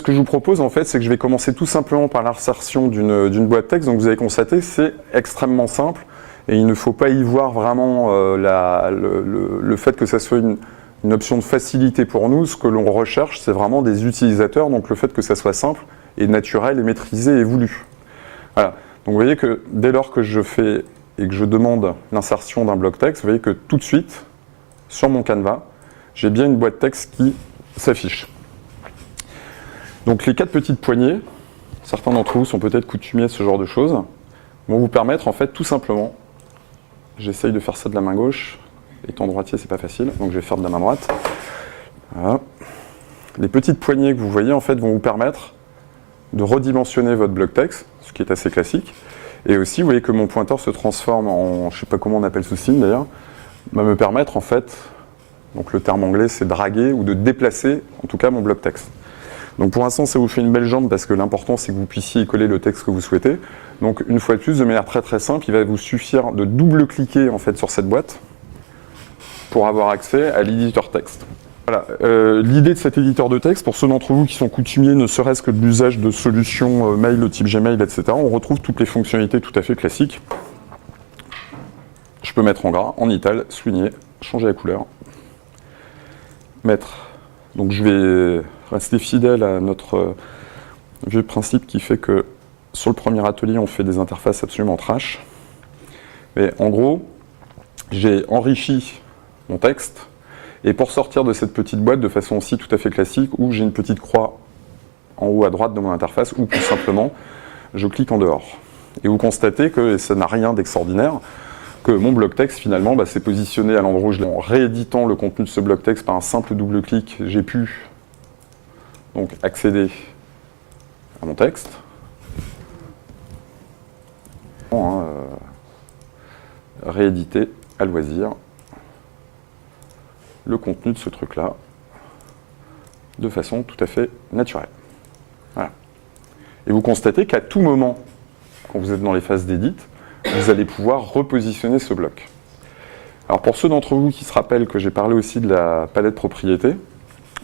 Ce que je vous propose en fait, c'est que je vais commencer tout simplement par l'insertion d'une boîte texte. Donc vous avez constaté, c'est extrêmement simple et il ne faut pas y voir vraiment le fait que ça soit une option de facilité pour nous. Ce que l'on recherche, c'est vraiment des utilisateurs, donc le fait que ça soit simple et naturel et maîtrisé et voulu. Voilà. Donc vous voyez que dès lors que je fais et que je demande l'insertion d'un bloc texte, vous voyez que tout de suite, sur mon Canva, j'ai bien une boîte texte qui s'affiche. Donc les 4 petites poignées, certains d'entre vous sont peut-être coutumiers à ce genre de choses, vont vous permettre en fait tout simplement, j'essaye de faire ça de la main gauche, étant droitier c'est pas facile, donc je vais faire de la main droite. Voilà. Les petites poignées que vous voyez en fait vont vous permettre de redimensionner votre bloc texte, ce qui est assez classique, et aussi vous voyez que mon pointeur se transforme en, je ne sais pas comment on appelle ce signe d'ailleurs, va me permettre en fait, donc le terme anglais c'est draguer ou de déplacer en tout cas mon bloc texte. Donc pour l'instant, ça vous fait une belle jambe parce que l'important, c'est que vous puissiez y coller le texte que vous souhaitez. Donc une fois de plus, de manière très très simple, il va vous suffire de double-cliquer en fait sur cette boîte pour avoir accès à l'éditeur texte. Voilà. L'idée de cet éditeur de texte, pour ceux d'entre vous qui sont coutumiers, ne serait-ce que de l'usage de solutions mail de type Gmail, etc., on retrouve toutes les fonctionnalités tout à fait classiques. Je peux mettre en gras, en ital, souligner, changer la couleur, mettre. Donc je vais rester fidèle à notre vieux principe qui fait que sur le premier atelier, on fait des interfaces absolument trash. Mais en gros, j'ai enrichi mon texte et pour sortir de cette petite boîte de façon aussi tout à fait classique où j'ai une petite croix en haut à droite de mon interface ou tout simplement, je clique en dehors. Et vous constatez que, et ça n'a rien d'extraordinaire, que mon bloc texte finalement s'est positionné à l'endroit où en rééditant le contenu de ce bloc texte par un simple double clic, j'ai pu donc accéder à mon texte. Rééditer à loisir le contenu de ce truc-là de façon tout à fait naturelle. Voilà. Et vous constatez qu'à tout moment, quand vous êtes dans les phases d'édit, vous allez pouvoir repositionner ce bloc. Alors pour ceux d'entre vous qui se rappellent que j'ai parlé aussi de la palette propriété,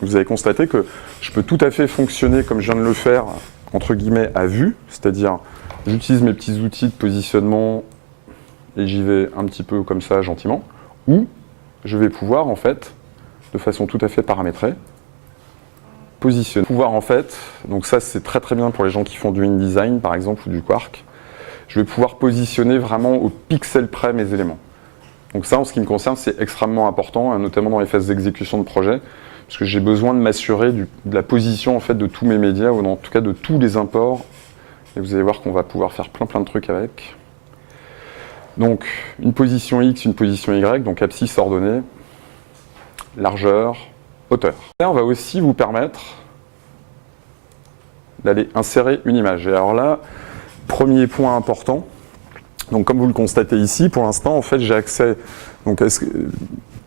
vous avez constaté que je peux tout à fait fonctionner comme je viens de le faire, entre guillemets, à vue, c'est-à-dire j'utilise mes petits outils de positionnement et j'y vais un petit peu comme ça, gentiment, ou je vais pouvoir, en fait, de façon tout à fait paramétrée, positionner. Pouvoir, en fait, donc ça c'est très très bien pour les gens qui font du InDesign, par exemple, ou du Quark, je vais pouvoir positionner vraiment au pixel près mes éléments. Donc ça, en ce qui me concerne, c'est extrêmement important, notamment dans les phases d'exécution de projet, parce que j'ai besoin de m'assurer de la position en fait, de tous mes médias, ou en tout cas de tous les imports. Et vous allez voir qu'on va pouvoir faire plein de trucs avec. Donc, une position X, une position Y, donc abscisse ordonnée, largeur, hauteur. Et on va aussi vous permettre d'aller insérer une image. Et alors là, premier point important, donc comme vous le constatez ici, pour l'instant, en fait, j'ai accès, donc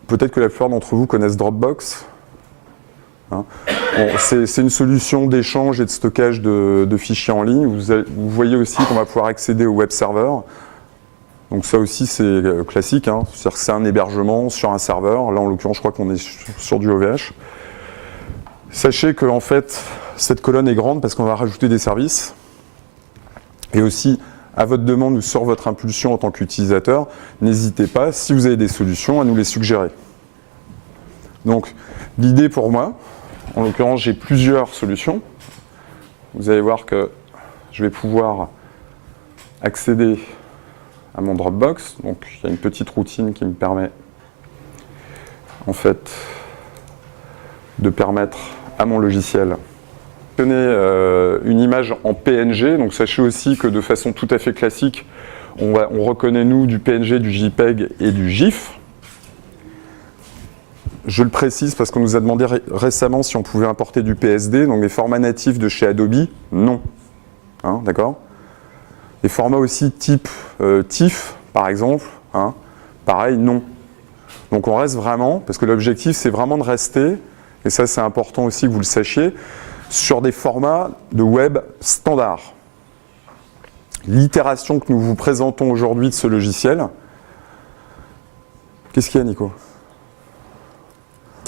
peut-être que la plupart d'entre vous connaissent Dropbox. Hein. Bon, c'est une solution d'échange et de stockage de fichiers en ligne. Vous voyez aussi qu'on va pouvoir accéder au web serveur. Donc ça aussi c'est classique, hein. C'est-à-dire que c'est un hébergement sur un serveur. Là en l'occurrence je crois qu'on est sur du OVH. Sachez que en fait cette colonne est grande parce qu'on va rajouter des services. Et aussi à votre demande ou sur votre impulsion en tant qu'utilisateur, n'hésitez pas, si vous avez des solutions, à nous les suggérer. Donc l'idée pour moi, en l'occurrence j'ai plusieurs solutions. Vous allez voir que je vais pouvoir accéder à mon Dropbox. Donc il y a une petite routine qui me permet en fait de permettre à mon logiciel de donner une image en PNG. Donc sachez aussi que de façon tout à fait classique, on reconnaît nous du PNG, du JPEG et du GIF. Je le précise parce qu'on nous a demandé récemment si on pouvait importer du PSD, donc les formats natifs de chez Adobe, non. Hein, d'accord ? Les formats aussi type TIFF, par exemple, hein, pareil, non. Donc on reste vraiment, parce que l'objectif c'est vraiment de rester, et ça c'est important aussi que vous le sachiez, sur des formats de web standard. L'itération que nous vous présentons aujourd'hui de ce logiciel, qu'est-ce qu'il y a Nico ?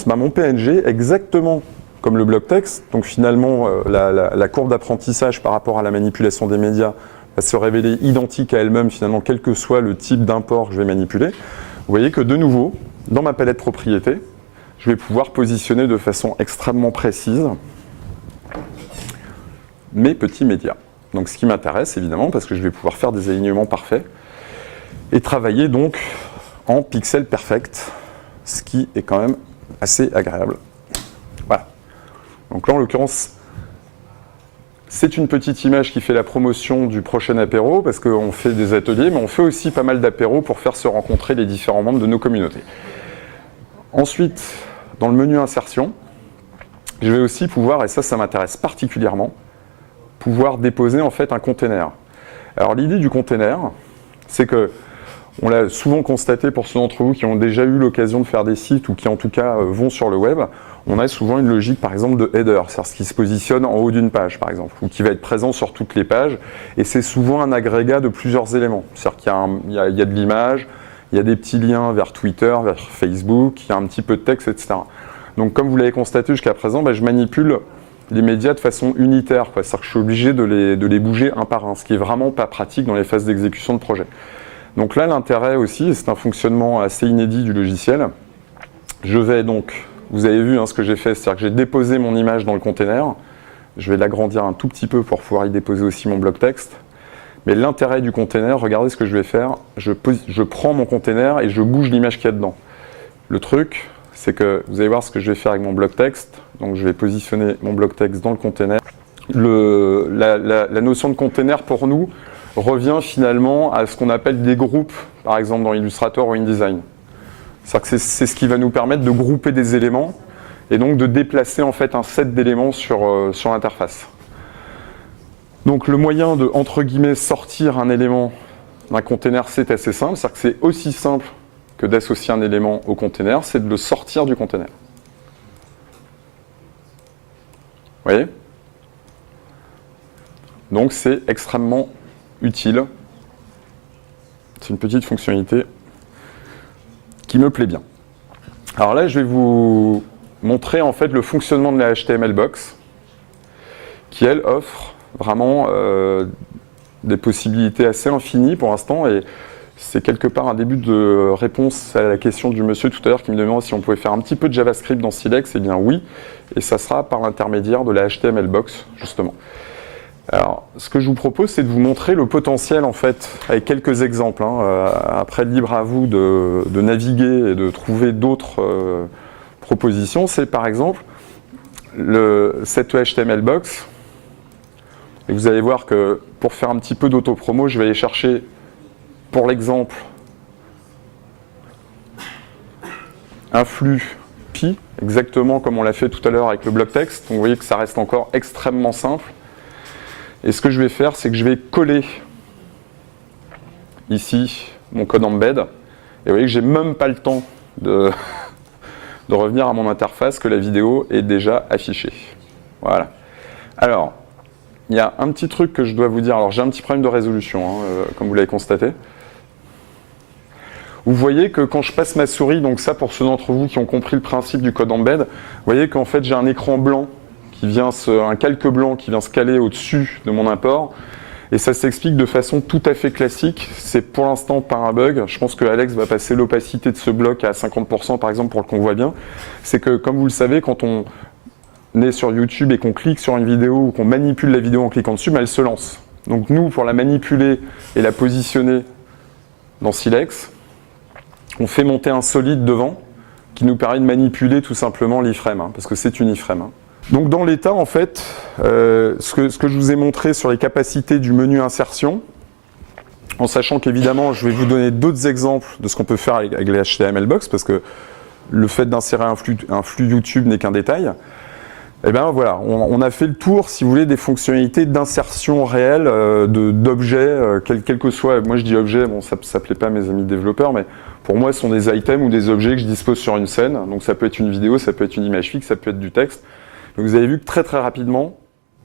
Mon PNG, exactement comme le bloc texte. Donc finalement, la courbe d'apprentissage par rapport à la manipulation des médias va se révéler identique à elle-même, finalement, quel que soit le type d'import que je vais manipuler. Vous voyez que de nouveau, dans ma palette propriété, je vais pouvoir positionner de façon extrêmement précise mes petits médias. Donc ce qui m'intéresse, évidemment, parce que je vais pouvoir faire des alignements parfaits et travailler donc en pixels perfect, ce qui est quand même assez agréable. Voilà. Donc là, en l'occurrence, c'est une petite image qui fait la promotion du prochain apéro, parce qu'on fait des ateliers, mais on fait aussi pas mal d'apéros pour faire se rencontrer les différents membres de nos communautés. Ensuite, dans le menu insertion, je vais aussi pouvoir, et ça m'intéresse particulièrement, pouvoir déposer en fait un container. Alors l'idée du container, c'est que, on l'a souvent constaté pour ceux d'entre vous qui ont déjà eu l'occasion de faire des sites ou qui en tout cas vont sur le web, on a souvent une logique par exemple de header, c'est-à-dire ce qui se positionne en haut d'une page par exemple, ou qui va être présent sur toutes les pages, et c'est souvent un agrégat de plusieurs éléments. C'est-à-dire qu'il y a de l'image, il y a des petits liens vers Twitter, vers Facebook, il y a un petit peu de texte, etc. Donc comme vous l'avez constaté jusqu'à présent, je manipule les médias de façon unitaire, c'est-à-dire que je suis obligé de les bouger un par un, ce qui n'est vraiment pas pratique dans les phases d'exécution de projet. Donc là, l'intérêt aussi, et c'est un fonctionnement assez inédit du logiciel, je vais donc, vous avez vu ce que j'ai fait, c'est-à-dire que j'ai déposé mon image dans le container, je vais l'agrandir un tout petit peu pour pouvoir y déposer aussi mon bloc texte, mais l'intérêt du container, regardez ce que je vais faire, je prends mon container et je bouge l'image qu'il y a dedans. Le truc, c'est que vous allez voir ce que je vais faire avec mon bloc texte, donc je vais positionner mon bloc texte dans le container. La notion de container pour nous revient finalement à ce qu'on appelle des groupes, par exemple dans Illustrator ou InDesign. C'est-à-dire que c'est ce qui va nous permettre de grouper des éléments et donc de déplacer en fait un set d'éléments sur l'interface. Donc le moyen de, entre guillemets, sortir un élément d'un container, c'est assez simple, c'est-à-dire que c'est aussi simple que d'associer un élément au container, c'est de le sortir du container. Vous voyez ? Donc c'est extrêmement utile. C'est une petite fonctionnalité qui me plaît bien. Alors là, je vais vous montrer en fait le fonctionnement de la HTML-box qui, elle, offre vraiment des possibilités assez infinies pour l'instant, et c'est quelque part un début de réponse à la question du monsieur tout à l'heure qui me demandait si on pouvait faire un petit peu de JavaScript dans Silex. Eh bien oui, et ça sera par l'intermédiaire de la HTML-box, justement. Alors, ce que je vous propose, c'est de vous montrer le potentiel, en fait, avec quelques exemples. Après, libre à vous de naviguer et de trouver d'autres propositions. C'est, par exemple, cette HTML-box. Et vous allez voir que, pour faire un petit peu d'autopromo, je vais aller chercher, pour l'exemple, un flux pi, exactement comme on l'a fait tout à l'heure avec le bloc texte. Donc, vous voyez que ça reste encore extrêmement simple. Et ce que je vais faire, c'est que je vais coller ici mon code embed. Et vous voyez que j'ai même pas le temps de revenir à mon interface, que la vidéo est déjà affichée. Voilà. Alors, il y a un petit truc que je dois vous dire. Alors, j'ai un petit problème de résolution, comme vous l'avez constaté. Vous voyez que quand je passe ma souris, donc ça pour ceux d'entre vous qui ont compris le principe du code embed, vous voyez qu'en fait j'ai un écran blanc qui vient un calque blanc qui vient se caler au-dessus de mon import, et ça s'explique de façon tout à fait classique. C'est pour l'instant pas un bug. Je pense que Alex va passer l'opacité de ce bloc à 50% par exemple pour qu'on voit bien. C'est que, comme vous le savez, quand on est sur YouTube et qu'on clique sur une vidéo ou qu'on manipule la vidéo en cliquant dessus, elle se lance. Donc nous, pour la manipuler et la positionner dans Silex, on fait monter un solide devant qui nous permet de manipuler tout simplement l'iframe, parce que c'est une iframe. Donc dans l'état, en fait, ce que je vous ai montré sur les capacités du menu insertion, en sachant qu'évidemment, je vais vous donner d'autres exemples de ce qu'on peut faire avec les HTML-box, parce que le fait d'insérer un flux YouTube n'est qu'un détail. Et bien voilà, on a fait le tour, si vous voulez, des fonctionnalités d'insertion réelle d'objets, quel que soit. Moi je dis objet, bon ça ne plaît pas à mes amis développeurs, mais pour moi ce sont des items ou des objets que je dispose sur une scène. Donc ça peut être une vidéo, ça peut être une image fixe, ça peut être du texte. Donc vous avez vu que très rapidement,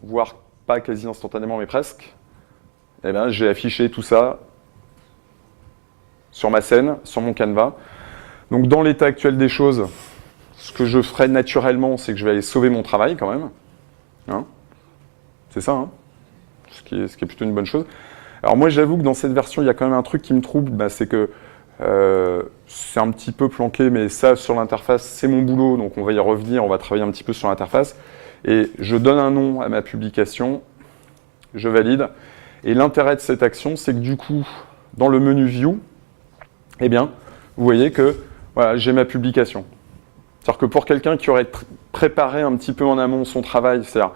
voire pas quasi instantanément mais presque, eh bien, j'ai affiché tout ça sur ma scène, sur mon canevas. Donc dans l'état actuel des choses, ce que je ferai naturellement, c'est que je vais aller sauver mon travail quand même. Hein, c'est ça, hein, ce qui est plutôt une bonne chose. Alors moi, j'avoue que dans cette version, il y a quand même un truc qui me trouble, bah, c'est que c'est un petit peu planqué, mais ça, sur l'interface, c'est mon boulot, donc on va y revenir, on va travailler un petit peu sur l'interface. Et je donne un nom à ma publication, je valide. Et l'intérêt de cette action, c'est que du coup, dans le menu View, eh bien, vous voyez que voilà, j'ai ma publication. C'est-à-dire que pour quelqu'un qui aurait préparé un petit peu en amont son travail, c'est-à-dire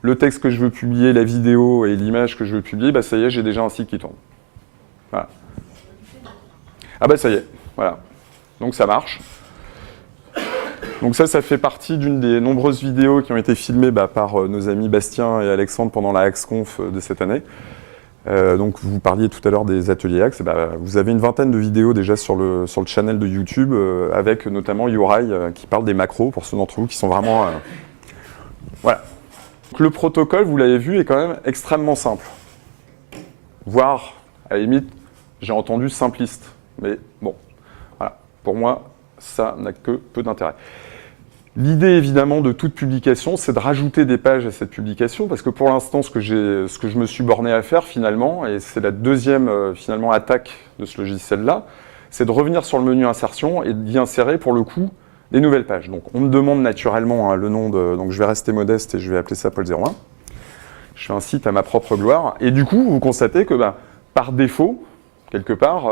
le texte que je veux publier, la vidéo et l'image que je veux publier, bah ça y est, j'ai déjà un site qui tourne. Voilà. Ah bah ça y est, voilà. Donc ça marche. Donc ça fait partie d'une des nombreuses vidéos qui ont été filmées par nos amis Bastien et Alexandre pendant la AXConf de cette année. Donc vous parliez tout à l'heure des ateliers Axe, vous avez une vingtaine de vidéos déjà sur le channel de YouTube, avec notamment Yorai qui parle des macros, pour ceux d'entre vous qui sont vraiment... Voilà. Donc le protocole, vous l'avez vu, est quand même extrêmement simple. Voire, à la limite, j'ai entendu simpliste. Mais bon, voilà. Pour moi, ça n'a que peu d'intérêt. L'idée, évidemment, de toute publication, c'est de rajouter des pages à cette publication, parce que pour l'instant, ce que je me suis borné à faire, finalement, et c'est la deuxième, finalement, attaque de ce logiciel-là, c'est de revenir sur le menu insertion et d'y insérer, pour le coup, des nouvelles pages. Donc, on me demande naturellement le nom de... Donc, je vais rester modeste et je vais appeler ça Paul 01. Je fais un site à ma propre gloire. Et du coup, vous constatez que, par défaut, quelque part,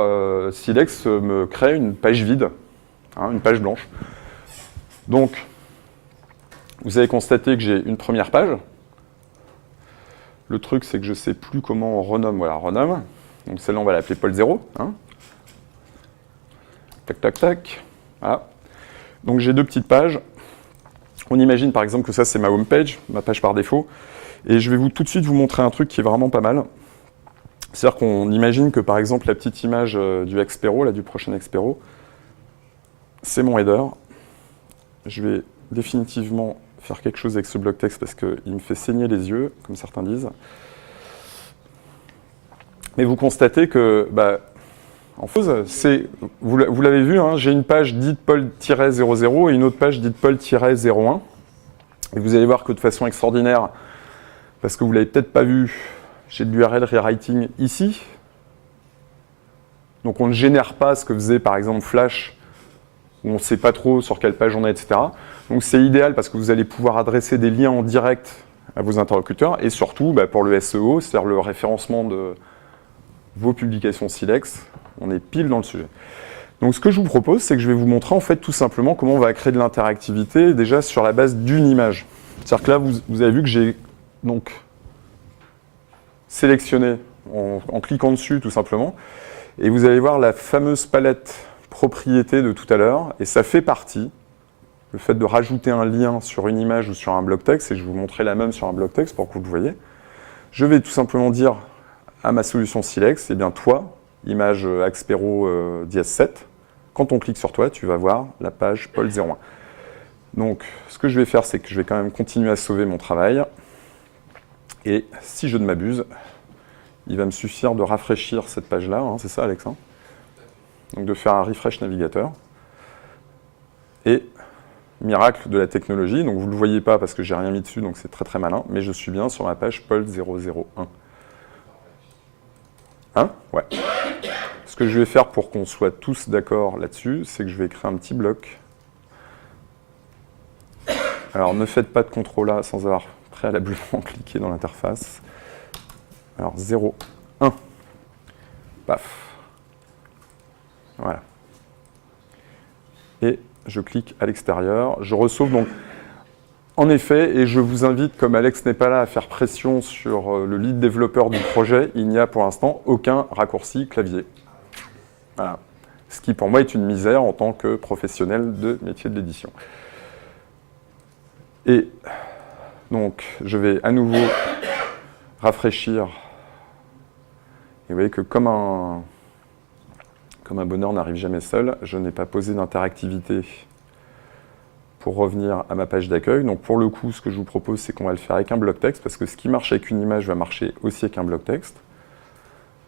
Silex me crée une page vide, hein, une page blanche. Donc, vous avez constaté que j'ai une première page. Le truc, c'est que je ne sais plus comment on renomme. Voilà, renomme. Donc celle-là, on va l'appeler Paul 0. Hein. Tac, tac, tac. Voilà. Donc j'ai deux petites pages. On imagine par exemple que ça, c'est ma home page, ma page par défaut. Et je vais tout de suite vous montrer un truc qui est vraiment pas mal. C'est-à-dire qu'on imagine que par exemple, la petite image du Expero, là, du prochain Expero, c'est mon header. Je vais définitivement faire quelque chose avec ce bloc texte parce qu'il me fait saigner les yeux, comme certains disent. Mais vous constatez que, en fait, vous l'avez vu, hein, j'ai une page dite Paul-00 et une autre page dite Paul-01. Et vous allez voir que de façon extraordinaire, parce que vous ne l'avez peut-être pas vu, j'ai de l'URL rewriting ici. Donc on ne génère pas ce que faisait par exemple Flash, où on ne sait pas trop sur quelle page on est, etc. Donc c'est idéal parce que vous allez pouvoir adresser des liens en direct à vos interlocuteurs et surtout pour le SEO, c'est-à-dire le référencement de vos publications Silex, on est pile dans le sujet. Donc ce que je vous propose, c'est que je vais vous montrer en fait tout simplement comment on va créer de l'interactivité déjà sur la base d'une image. C'est-à-dire que là, vous avez vu que j'ai donc sélectionné en cliquant dessus tout simplement, et vous allez voir la fameuse palette propriété de tout à l'heure, et ça fait partie, le fait de rajouter un lien sur une image ou sur un bloc texte, et je vais vous montrer la même sur un bloc texte pour que vous le voyez. Je vais tout simplement dire à ma solution Silex, eh bien toi, image Expero -7, quand on clique sur toi, tu vas voir la page Paul 01. Donc, ce que je vais faire, c'est que je vais quand même continuer à sauver mon travail, et si je ne m'abuse, il va me suffire de rafraîchir cette page-là, hein, c'est ça Alex, hein, donc de faire un refresh navigateur. Et miracle de la technologie, donc vous ne le voyez pas parce que j'ai rien mis dessus, donc c'est très très malin, mais je suis bien sur ma page Paul 001. Hein? Ouais. Ce que je vais faire pour qu'on soit tous d'accord là-dessus, c'est que je vais créer un petit bloc. Alors ne faites pas de CTRL A sans avoir préalablement cliqué dans l'interface. Alors 0, 1. Paf. Voilà. Et je clique à l'extérieur. Je ressauve donc, en effet, et je vous invite, comme Alex n'est pas là, à faire pression sur le lead développeur du projet, il n'y a pour l'instant aucun raccourci clavier. Voilà. Ce qui pour moi est une misère en tant que professionnel de métier de l'édition. Et donc, je vais à nouveau rafraîchir. Et vous voyez que comme un bonheur n'arrive jamais seul, je n'ai pas posé d'interactivité pour revenir à ma page d'accueil. Donc pour le coup, ce que je vous propose, c'est qu'on va le faire avec un bloc texte, parce que ce qui marche avec une image va marcher aussi avec un bloc texte.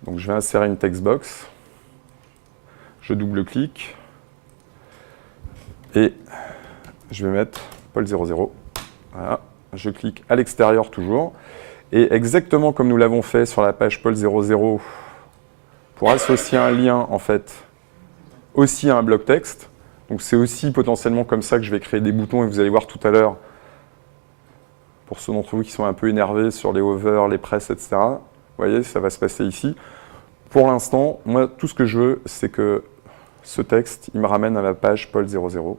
Donc je vais insérer une textbox, je double-clique, et je vais mettre Paul 00. Voilà. Je clique à l'extérieur toujours. Et exactement comme nous l'avons fait sur la page Paul 00, pour associer un lien, en fait, aussi à un bloc texte. Donc c'est aussi potentiellement comme ça que je vais créer des boutons, et vous allez voir tout à l'heure, pour ceux d'entre vous qui sont un peu énervés sur les hover, les presses, etc. Vous voyez, ça va se passer ici. Pour l'instant, moi, tout ce que je veux, c'est que ce texte, il me ramène à la page Paul 00.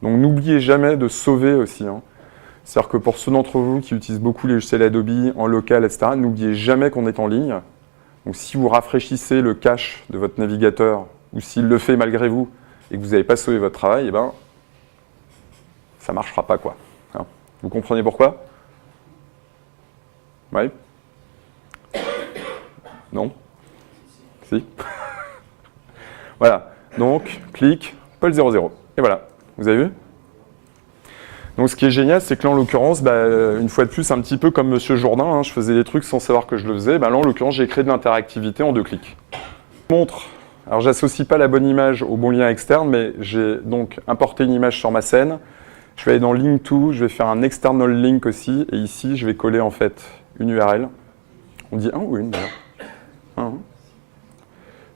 Donc n'oubliez jamais de sauver aussi. Hein. C'est-à-dire que pour ceux d'entre vous qui utilisent beaucoup les logiciels Adobe en local, etc., n'oubliez jamais qu'on est en ligne. Donc si vous rafraîchissez le cache de votre navigateur, ou s'il le fait malgré vous, et que vous n'avez pas sauvé votre travail, eh ben, ça ne marchera pas, quoi. Hein. Vous comprenez pourquoi? Oui? Non? Si? Voilà. Donc, clic, Paul 00. Et voilà. Vous avez vu? Donc, ce qui est génial, c'est que là, en l'occurrence, une fois de plus, un petit peu comme Monsieur Jourdain, hein, je faisais des trucs sans savoir que je le faisais. Là, en l'occurrence, j'ai créé de l'interactivité en 2 clics. Je montre. Alors, j'associe pas la bonne image au bon lien externe, mais j'ai donc importé une image sur ma scène. Je vais aller dans Link to, je vais faire un external link aussi, et ici, je vais coller en fait une URL. On dit un ou une d'ailleurs.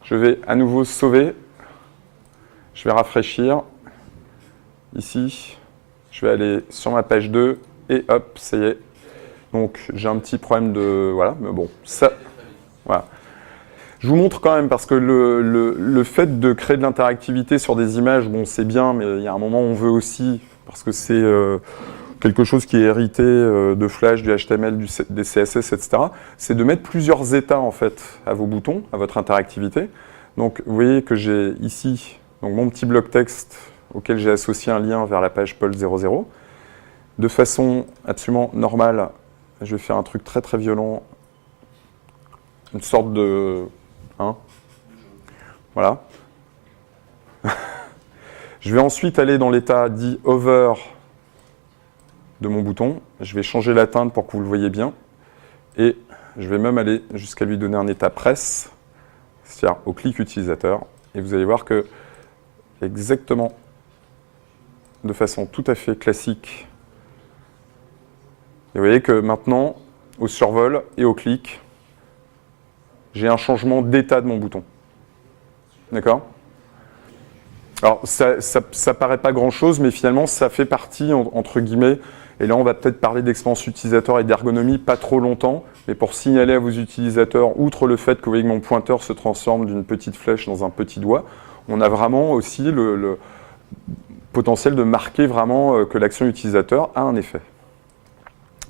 Je vais à nouveau sauver. Je vais rafraîchir. Ici, je vais aller sur ma page 2, et hop, ça y est. Donc, j'ai un petit problème de... Voilà, mais bon, ça... Voilà. Je vous montre quand même, parce que le fait de créer de l'interactivité sur des images, bon, c'est bien, mais il y a un moment où on veut aussi, parce que c'est quelque chose qui est hérité de Flash, du HTML, des CSS, etc., c'est de mettre plusieurs états, en fait, à vos boutons, à votre interactivité. Donc, vous voyez que j'ai ici donc, mon petit bloc texte auquel j'ai associé un lien vers la page Paul 00. De façon absolument normale, je vais faire un truc très, très violent, une sorte de... Hein, voilà. Je vais ensuite aller dans l'état dit over de mon bouton. Je vais changer la teinte pour que vous le voyez bien. Et je vais même aller jusqu'à lui donner un état press, c'est-à-dire au clic utilisateur. Et vous allez voir que exactement de façon tout à fait classique. Et vous voyez que maintenant, au survol et au clic, j'ai un changement d'état de mon bouton. D'accord? Alors, ça paraît pas grand-chose, mais finalement, ça fait partie, entre guillemets, et là, on va peut-être parler d'expérience utilisateur et d'ergonomie pas trop longtemps, mais pour signaler à vos utilisateurs, outre le fait que vous voyez que mon pointeur se transforme d'une petite flèche dans un petit doigt, on a vraiment aussi le potentiel de marquer vraiment que l'action utilisateur a un effet.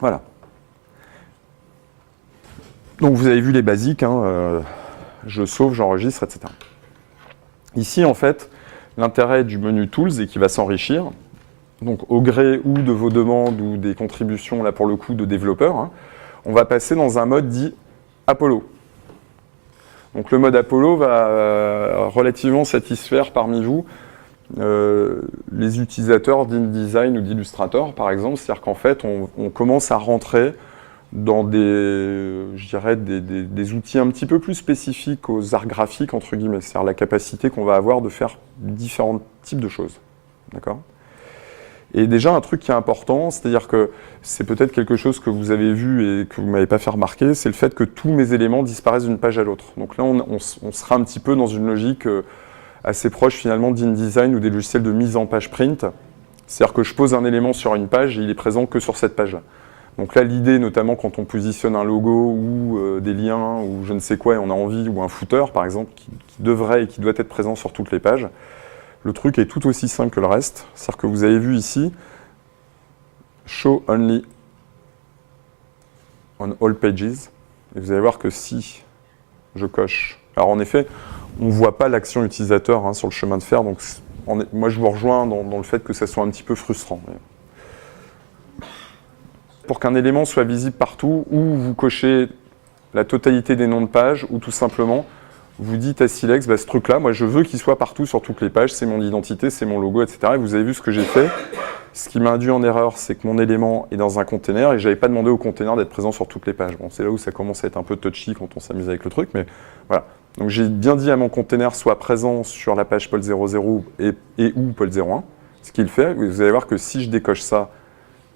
Voilà. Donc vous avez vu les basiques, hein, je sauve, j'enregistre, etc. Ici, en fait, l'intérêt du menu Tools est qu'il va s'enrichir, donc au gré ou de vos demandes ou des contributions, là pour le coup, de développeurs, hein, on va passer dans un mode dit Apollo. Donc le mode Apollo va relativement satisfaire parmi vous les utilisateurs d'InDesign ou d'Illustrator, par exemple, c'est-à-dire qu'en fait, on commence à rentrer dans je dirais des outils un petit peu plus spécifiques aux arts graphiques, entre guillemets, c'est-à-dire la capacité qu'on va avoir de faire différents types de choses. D'accord ? Et déjà, un truc qui est important, c'est-à-dire que c'est peut-être quelque chose que vous avez vu et que vous ne m'avez pas fait remarquer, c'est le fait que tous mes éléments disparaissent d'une page à l'autre. Donc là, on sera un petit peu dans une logique assez proche finalement d'InDesign ou des logiciels de mise en page print. C'est-à-dire que je pose un élément sur une page et il est présent que sur cette page-là. Donc là, l'idée, notamment quand on positionne un logo ou des liens ou je ne sais quoi et on a envie, ou un footer par exemple, qui devrait et qui doit être présent sur toutes les pages, le truc est tout aussi simple que le reste. C'est-à-dire que vous avez vu ici, Show Only on All Pages. Et vous allez voir que si je coche... Alors en effet, on ne voit pas l'action utilisateur hein, sur le chemin de fer, donc moi je vous rejoins dans le fait que ça soit un petit peu frustrant. Pour qu'un élément soit visible partout, ou vous cochez la totalité des noms de pages, ou tout simplement, vous dites à Silex, ce truc-là, moi je veux qu'il soit partout sur toutes les pages, c'est mon identité, c'est mon logo, etc. Et vous avez vu ce que j'ai fait. Ce qui m'a induit en erreur, c'est que mon élément est dans un container et je n'avais pas demandé au container d'être présent sur toutes les pages. Bon, c'est là où ça commence à être un peu touchy quand on s'amuse avec le truc, mais voilà. Donc j'ai bien dit à mon container soit présent sur la page Paul 00 et ou Paul 01. ce qu'il fait, vous allez voir que si je décoche ça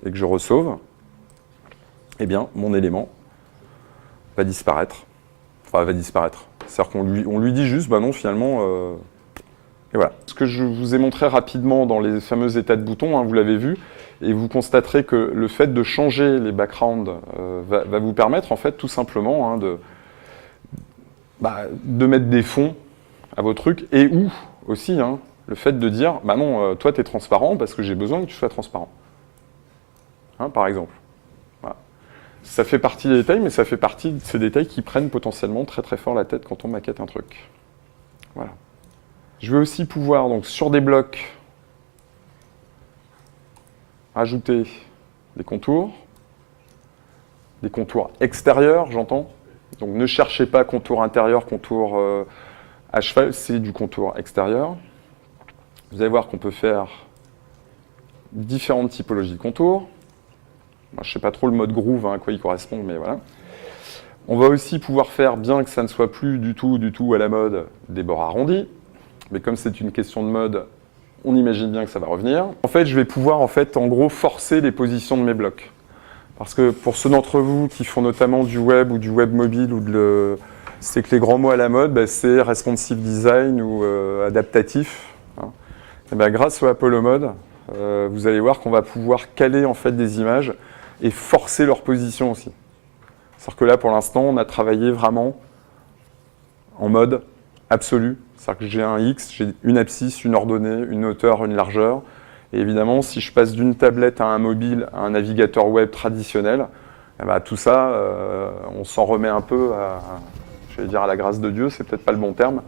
et que je resauve, eh bien, mon élément va disparaître. Enfin, va disparaître. C'est-à-dire qu'on lui dit juste, bah non, finalement, et voilà. Ce que je vous ai montré rapidement dans les fameux états de boutons, hein, vous l'avez vu, et vous constaterez que le fait de changer les backgrounds va vous permettre, en fait, tout simplement, hein, de mettre des fonds à vos trucs, et ou aussi, hein, le fait de dire, bah non, toi, tu es transparent parce que j'ai besoin que tu sois transparent. Hein, par exemple. Voilà. Ça fait partie des détails, mais ça fait partie de ces détails qui prennent potentiellement très très fort la tête quand on maquette un truc. Voilà. Je vais aussi pouvoir, donc sur des blocs, ajouter des contours extérieurs, j'entends. Donc ne cherchez pas contour intérieur, contour à cheval, c'est du contour extérieur. Vous allez voir qu'on peut faire différentes typologies de contours. Moi, je ne sais pas trop le mode groove, hein, à quoi il correspond, mais voilà. On va aussi pouvoir faire, bien que ça ne soit plus du tout à la mode, des bords arrondis. Mais comme c'est une question de mode, on imagine bien que ça va revenir. En fait, je vais pouvoir, en gros, forcer les positions de mes blocs. Parce que pour ceux d'entre vous qui font notamment du web ou du web mobile, c'est que les grands mots à la mode, bah, c'est responsive design ou adaptatif. Hein. Et bah, grâce au Apollo Mode, vous allez voir qu'on va pouvoir caler en fait des images et forcer leur position aussi. C'est-à-dire que là, pour l'instant, on a travaillé vraiment en mode absolu. C'est-à-dire que j'ai un X, j'ai une abscisse, une ordonnée, une hauteur, une largeur. Et évidemment, si je passe d'une tablette à un mobile, à un navigateur web traditionnel, eh ben, tout ça, on s'en remet un peu j'allais dire à la grâce de Dieu, c'est peut-être pas le bon terme,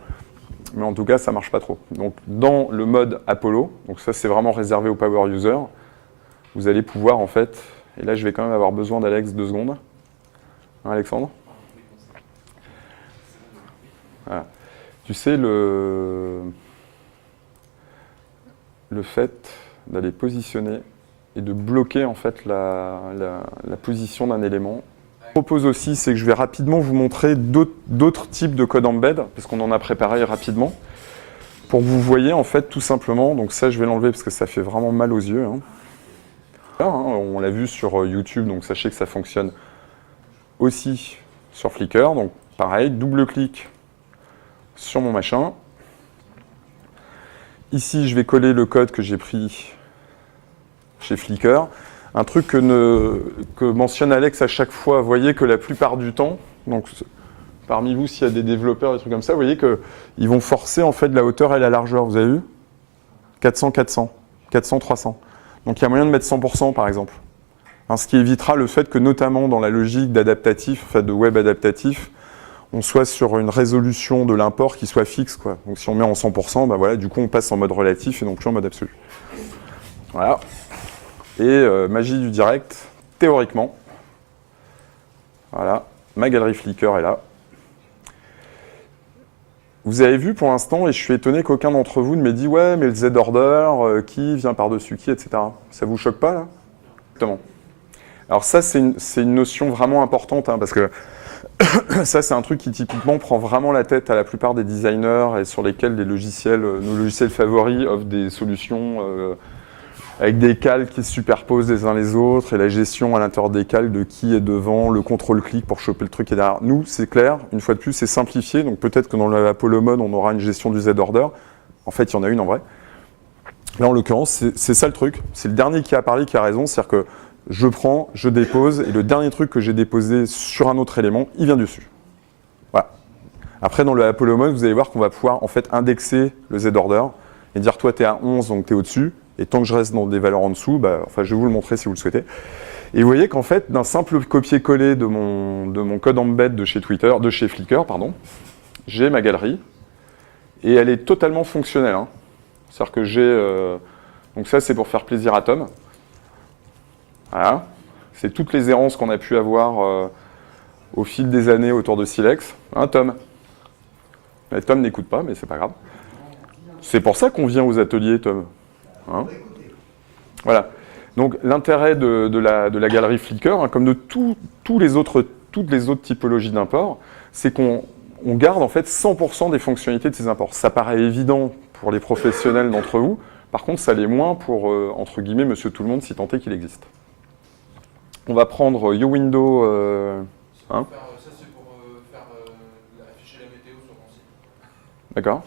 mais en tout cas, ça marche pas trop. Donc, dans le mode Apollo, donc ça, c'est vraiment réservé aux power users, vous allez pouvoir, en fait, et là, je vais quand même avoir besoin d'Alex 2 secondes. Hein, Alexandre ? Voilà. Tu sais, le fait d'aller positionner et de bloquer en fait la position d'un élément. Ce que je propose aussi, c'est que je vais rapidement vous montrer d'autres types de code embed, parce qu'on en a préparé rapidement, pour que vous voyez en fait tout simplement, donc ça je vais l'enlever parce que ça fait vraiment mal aux yeux. Hein. Là, hein, on l'a vu sur YouTube, donc sachez que ça fonctionne aussi sur Flickr. Donc pareil, double-clic sur mon machin. Ici, je vais coller le code que j'ai pris chez Flickr. Un truc que mentionne Alex à chaque fois, vous voyez que la plupart du temps, donc parmi vous, s'il y a des développeurs, des trucs comme ça, vous voyez qu'ils vont forcer en fait la hauteur et la largeur, vous avez vu 400, 400, 400, 300. Donc il y a moyen de mettre 100% par exemple. Hein, ce qui évitera le fait que notamment dans la logique d'adaptatif, enfin de web adaptatif, on soit sur une résolution de l'import qui soit fixe, quoi. Donc si on met en 100%, ben voilà, du coup on passe en mode relatif et non plus en mode absolu. Voilà. Et magie du direct, théoriquement, voilà, ma galerie Flickr est là. Vous avez vu pour l'instant, et je suis étonné qu'aucun d'entre vous ne m'ait dit « Ouais, mais le Z-order, qui vient par-dessus qui, etc. » Ça vous choque pas, là? Exactement. Alors ça, c'est une notion vraiment importante, hein, parce que ça, c'est un truc qui typiquement prend vraiment la tête à la plupart des designers et sur lesquels nos logiciels favoris offrent des solutions avec des calques qui se superposent les uns les autres et la gestion à l'intérieur des calques de qui est devant, le contrôle-clic pour choper le truc qui est derrière. Nous, c'est clair, une fois de plus, c'est simplifié. Donc peut-être que dans le Apollo Mode, on aura une gestion du Z-order. En fait, il y en a une en vrai. Là, en l'occurrence, c'est ça le truc. C'est le dernier qui a parlé qui a raison. C'est-à-dire que je prends, je dépose, et le dernier truc que j'ai déposé sur un autre élément, il vient dessus. Voilà. Après, dans le Apollo Mode, vous allez voir qu'on va pouvoir en fait indexer le Z-order et dire toi, tu es à 11, donc tu es au-dessus. Et tant que je reste dans des valeurs en dessous, bah, enfin, je vais vous le montrer si vous le souhaitez. Et vous voyez qu'en fait, d'un simple copier-coller de mon code embed de chez Flickr, pardon, j'ai ma galerie. Et elle est totalement fonctionnelle. Hein. C'est-à-dire que j'ai... donc ça, c'est pour faire plaisir à Tom. Voilà. C'est toutes les errances qu'on a pu avoir au fil des années autour de Silex. Hein, Tom? Mais Tom n'écoute pas, mais c'est pas grave. C'est pour ça qu'on vient aux ateliers, Tom. Hein, voilà. Donc l'intérêt de la galerie Flickr, hein, comme de toutes les autres typologies d'import, c'est qu'on garde en fait 100% des fonctionnalités de ces imports. Ça paraît évident pour les professionnels d'entre vous, Par contre, ça l'est moins pour, entre guillemets, monsieur tout le monde, si tant est qu'il existe. On va prendre YouWindow. Ça, c'est pour afficher la météo sur mon site. D'accord.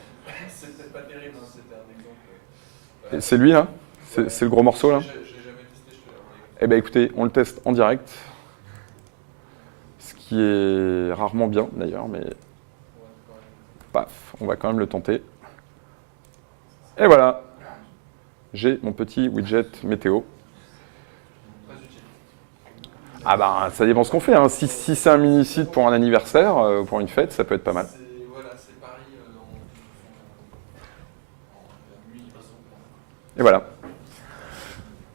C'est peut-être pas terrible, hein, c'était un exemple. C'est lui, là? C'est le gros morceau, là? Je l'ai jamais testé, je te l'ai. Eh bien, écoutez, on le teste en direct. Ce qui est rarement bien, d'ailleurs, mais... Paf, on va quand même le tenter. Et voilà. J'ai mon petit widget météo. Très utile. Ah ben, ça dépend ce qu'on fait. Hein. Si c'est un mini-site pour un anniversaire, pour une fête, ça peut être pas mal. Voilà, c'est Paris en nuit, de toute façon. Et voilà.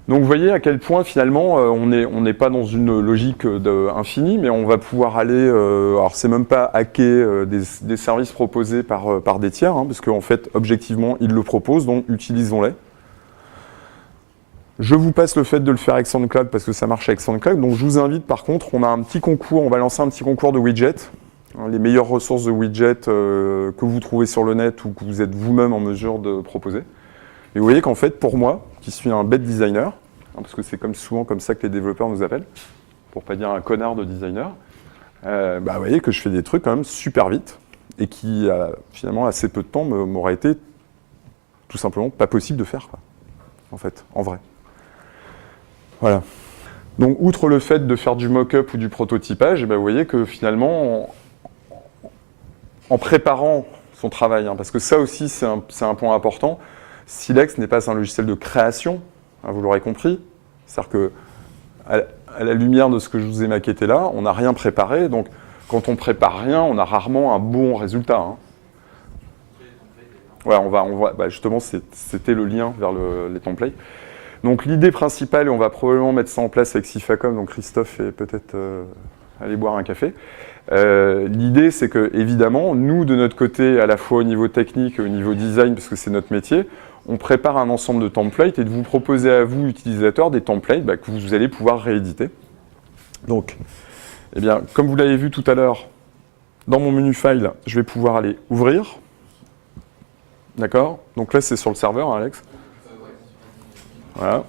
Donc vous voyez à quel point finalement on n'est pas dans une logique infinie, mais on va pouvoir aller, alors c'est même pas hacker des services proposés par des tiers, hein, parce qu'en fait objectivement ils le proposent, donc utilisons-les. Je vous passe le fait de le faire avec SoundCloud parce que ça marche avec SoundCloud, donc je vous invite par contre, on a un petit concours, on va lancer un petit concours de widgets, hein, les meilleures ressources de widgets que vous trouvez sur le net ou que vous êtes vous-même en mesure de proposer. Et vous voyez qu'en fait, pour moi, qui suis un bête designer, hein, parce que c'est souvent comme ça que les développeurs nous appellent, pour pas dire un connard de designer, vous voyez que je fais des trucs quand même super vite, et qui, finalement, assez peu de temps, m'aura été tout simplement pas possible de faire, quoi, en fait, en vrai. Voilà. Donc, outre le fait de faire du mock-up ou du prototypage, vous voyez que finalement, en préparant son travail, hein, parce que ça aussi, c'est un point important, Silex n'est pas un logiciel de création, hein, vous l'aurez compris. C'est-à-dire que, à la lumière de ce que je vous ai maquetté là, on n'a rien préparé. Donc, quand on prépare rien, on a rarement un bon résultat. Hein. Ouais, justement, c'était le lien vers les templates. Donc, l'idée principale, et on va probablement mettre ça en place avec Sifacom, donc Christophe est peut-être aller boire un café. L'idée, c'est que, évidemment, nous, de notre côté, à la fois au niveau technique et au niveau design, parce que c'est notre métier, on prépare un ensemble de templates et de vous proposer à vous, utilisateurs, des templates que vous allez pouvoir rééditer. Donc, eh bien, comme vous l'avez vu tout à l'heure, dans mon menu File, je vais pouvoir aller ouvrir. D'accord? Donc là, c'est sur le serveur, hein, Alex. Voilà.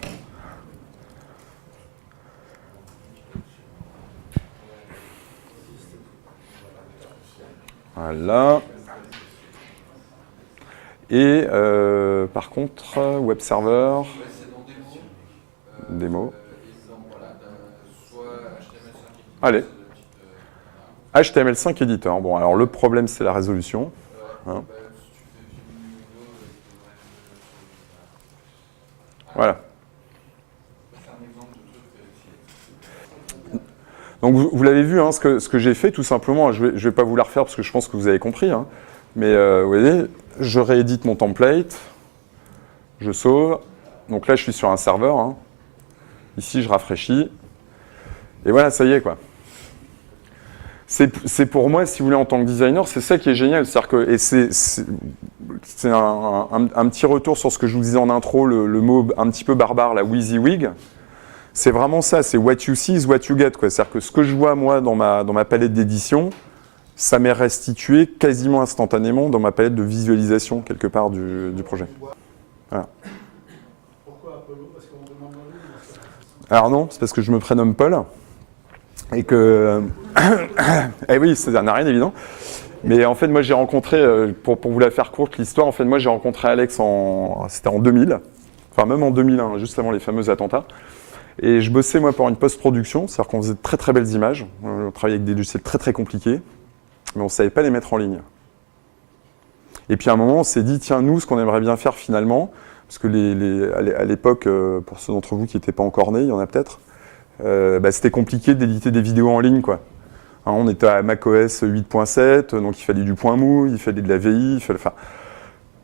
Voilà. Et par contre, web server, démo. Allez. HTML5 éditeur. Bon, alors le problème, c'est la résolution. Hein. Voilà. Donc vous l'avez vu, hein, ce que j'ai fait tout simplement, je vais pas vous la refaire parce que je pense que vous avez compris, hein, mais vous voyez, je réédite mon template, je sauve, donc là je suis sur un serveur, hein. Ici je rafraîchis, et voilà, ça y est quoi. C'est pour moi, si vous voulez, en tant que designer, c'est ça qui est génial, c'est-à-dire que, et c'est un petit retour sur ce que je vous disais en intro, le mot un petit peu barbare, la WYSIWYG. C'est vraiment ça, c'est what you see is what you get. C'est-à-dire que ce que je vois, moi, dans ma palette d'édition, ça m'est restitué quasiment instantanément dans ma palette de visualisation, quelque part, du projet. Voilà. Pourquoi Apollo? Parce qu'on demande dans lui. Alors non, c'est parce que je me prénomme Paul, et que... eh oui, ça n'a rien d'évident. Mais en fait, moi, j'ai rencontré, pour vous la faire courte, l'histoire, en fait, moi, j'ai rencontré Alex c'était en 2000, enfin même en 2001, juste avant les fameux attentats. Et je bossais, moi, pour une post-production, c'est-à-dire qu'on faisait de très très belles images. On travaillait avec des logiciels très très compliqués, mais on ne savait pas les mettre en ligne. Et puis à un moment, on s'est dit, tiens, nous, ce qu'on aimerait bien faire finalement, parce que à l'époque, pour ceux d'entre vous qui n'étaient pas encore nés, il y en a peut-être, c'était compliqué d'éditer des vidéos en ligne, quoi. Hein, on était à macOS 8.7, donc il fallait du point mou, il fallait de la VI,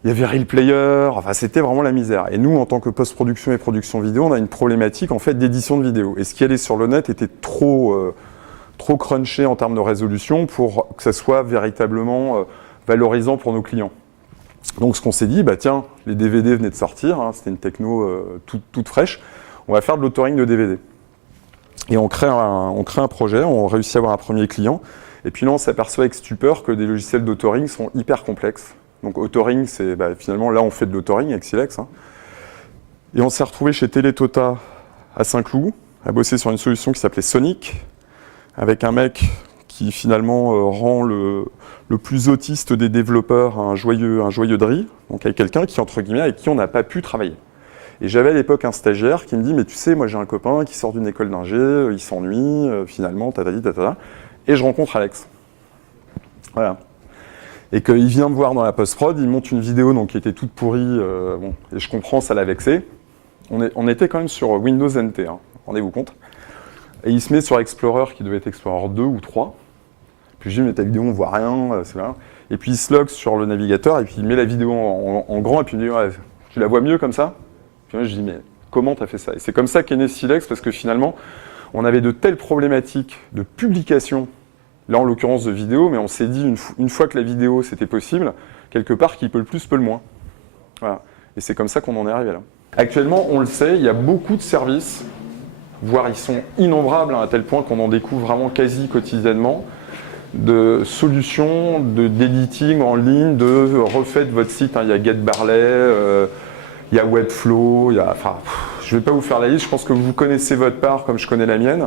il y avait Real Player, enfin c'était vraiment la misère. Et nous, en tant que post-production et production vidéo, on a une problématique en fait d'édition de vidéo. Et ce qui allait sur le net était trop crunché en termes de résolution pour que ça soit véritablement valorisant pour nos clients. Donc ce qu'on s'est dit, tiens, les DVD venaient de sortir, hein, c'était une techno toute fraîche, on va faire de l'authoring de DVD. Et on crée un projet, on réussit à avoir un premier client, et puis là on s'aperçoit avec stupeur que des logiciels d'autoring sont hyper complexes. Donc authoring, c'est finalement là on fait de l'authoring avec Silex. Hein. Et on s'est retrouvé chez Télétota à Saint-Cloud, à bosser sur une solution qui s'appelait Sonic, avec un mec qui finalement rend le plus autiste des développeurs un joyeux de riz, donc avec quelqu'un qui, entre guillemets, avec qui on n'a pas pu travailler. Et j'avais à l'époque un stagiaire qui me dit « mais tu sais, moi j'ai un copain qui sort d'une école d'ingé, il s'ennuie, finalement, tatati, tatata ». Et je rencontre Alex. Voilà. Et qu'il vient me voir dans la post-prod, il monte une vidéo donc, qui était toute pourrie, bon, et je comprends, ça l'a vexé. On était quand même sur Windows NT, hein, rendez-vous compte. Et il se met sur Explorer, qui devait être Explorer 2 ou 3. Puis je dis, mais ta vidéo, on voit rien, c'est là. Et puis il se log sur le navigateur, et puis il met la vidéo en grand, et puis il me dit, ouais, tu la vois mieux comme ça? Puis moi je dis, mais comment tu as fait ça? Et c'est comme ça qu'est né Silex, parce que finalement, on avait de telles problématiques de publication, là en l'occurrence de vidéo, mais on s'est dit, une fois que la vidéo c'était possible, quelque part, qui peut le plus, peut le moins. Voilà. Et c'est comme ça qu'on en est arrivé là. Actuellement, on le sait, il y a beaucoup de services, voire ils sont innombrables, hein, à tel point qu'on en découvre vraiment quasi quotidiennement, de solutions, d'editing en ligne, de refaites votre site. Hein. Il y a GetBarley, il y a Webflow, enfin, je ne vais pas vous faire la liste, je pense que vous connaissez votre part comme je connais la mienne.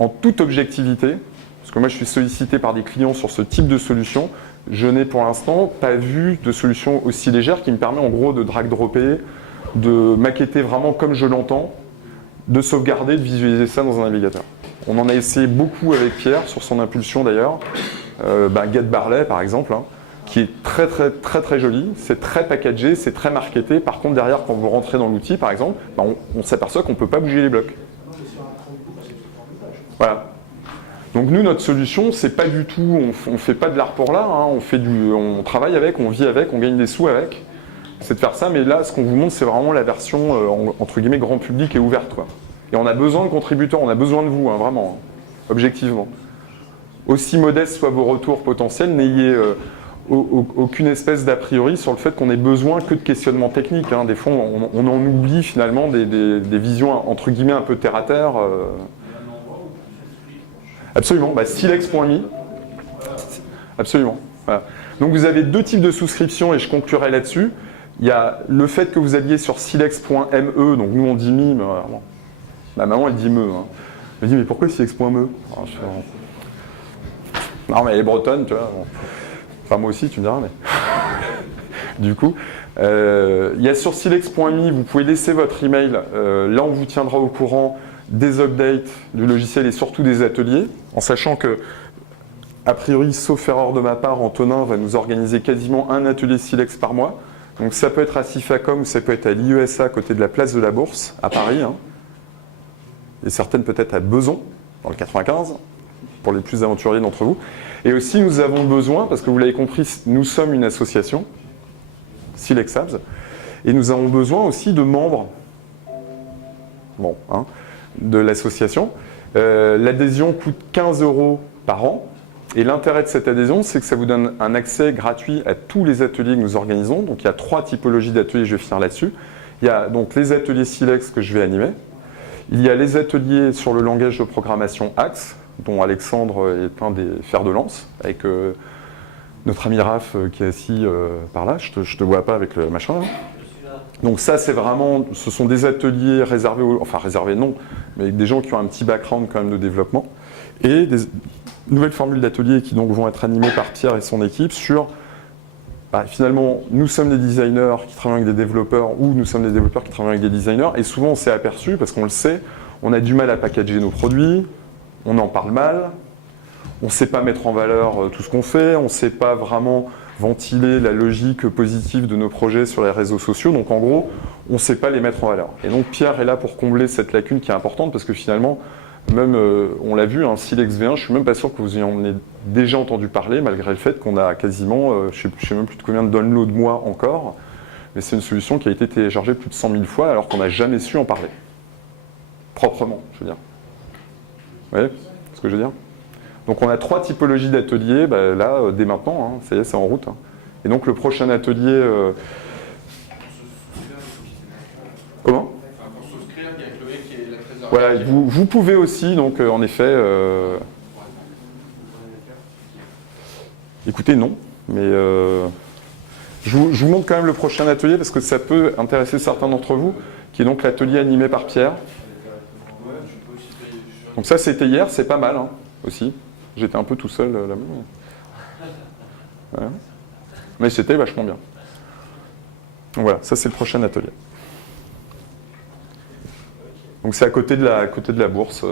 En toute objectivité, parce que moi je suis sollicité par des clients sur ce type de solution, je n'ai pour l'instant pas vu de solution aussi légère qui me permet en gros de drag-dropper, de maqueter vraiment comme je l'entends, de sauvegarder, de visualiser ça dans un navigateur. On en a essayé beaucoup avec Pierre, sur son impulsion d'ailleurs. GetBarley par exemple, hein, qui est très joli, c'est très packagé, c'est très marketé. Par contre derrière, quand vous rentrez dans l'outil par exemple, on s'aperçoit qu'on ne peut pas bouger les blocs. Voilà. Donc nous, notre solution, c'est pas du tout, on ne fait pas de l'art pour l'art, hein, on travaille avec, on vit avec, on gagne des sous avec. C'est de faire ça, mais là, ce qu'on vous montre, c'est vraiment la version, entre guillemets, grand public et ouverte, quoi. Et on a besoin de contributeurs, on a besoin de vous, hein, vraiment, hein, objectivement. Aussi modeste soient vos retours potentiels, n'ayez aucune espèce d'a priori sur le fait qu'on ait besoin que de questionnements techniques. Hein. Des fois, on en oublie finalement des visions, entre guillemets, un peu terre-à-terre. Absolument, silex.me. Absolument. Voilà. Donc vous avez deux types de souscriptions et je conclurai là-dessus. Il y a le fait que vous alliez sur silex.me, donc nous on dit me, ma maman elle dit me. Hein. Elle me dit mais pourquoi silex.me? Non mais elle est bretonne, tu vois. Bon. Enfin moi aussi tu me diras, mais... Du coup, il y a sur silex.me, vous pouvez laisser votre email, là on vous tiendra au courant des updates du logiciel et surtout des ateliers, en sachant que, a priori, sauf erreur de ma part, Antonin va nous organiser quasiment un atelier Silex par mois. Donc ça peut être à Cifacom ou ça peut être à l'IESA, à côté de la place de la Bourse, à Paris. Hein. Et certaines peut-être à Besançon, dans le 95, pour les plus aventuriers d'entre vous. Et aussi, nous avons besoin, parce que vous l'avez compris, nous sommes une association, Silex Labs, et nous avons besoin aussi de membres. Bon, hein, de l'association. L'adhésion coûte 15 € par an. Et l'intérêt de cette adhésion, c'est que ça vous donne un accès gratuit à tous les ateliers que nous organisons. Donc il y a 3 typologies d'ateliers, je vais finir là-dessus. Il y a donc les ateliers Silex que je vais animer. Il y a les ateliers sur le langage de programmation Axe, dont Alexandre est un des fers de lance, avec notre ami Raph qui est assis par là. Je te vois pas avec le machin là. Donc ça, c'est vraiment, ce sont des ateliers réservés, enfin réservés non, mais des gens qui ont un petit background quand même de développement, et des nouvelles formules d'ateliers qui donc vont être animées par Pierre et son équipe sur, finalement, nous sommes des designers qui travaillent avec des développeurs, ou nous sommes des développeurs qui travaillent avec des designers, et souvent on s'est aperçu, parce qu'on le sait, on a du mal à packager nos produits, on en parle mal, on ne sait pas mettre en valeur tout ce qu'on fait, on ne sait pas vraiment ventiler la logique positive de nos projets sur les réseaux sociaux. Donc en gros, on ne sait pas les mettre en valeur. Et donc Pierre est là pour combler cette lacune qui est importante parce que finalement, même on l'a vu, Silex V1, je ne suis même pas sûr que vous en ayez déjà entendu parler, malgré le fait qu'on a quasiment, je ne sais même plus de combien de downloads mois encore, mais c'est une solution qui a été téléchargée plus de 100 000 fois alors qu'on n'a jamais su en parler. Proprement, je veux dire. Vous voyez ce que je veux dire? Donc on a 3 typologies d'ateliers, là, dès maintenant, hein, ça y est, c'est en route. Hein. Et donc le prochain atelier... Comment? Pour souscrire, il y a Chloé qui est la trésorière. Voilà, vous pouvez aussi, donc en effet... Écoutez, non, mais Je vous montre quand même le prochain atelier parce que ça peut intéresser certains d'entre vous, qui est donc l'atelier animé par Pierre. Donc ça, c'était hier, c'est pas mal hein, aussi. J'étais un peu tout seul là-bas. Ouais. Mais c'était vachement bien. Donc voilà, ça c'est le prochain atelier. Donc c'est à côté de la bourse.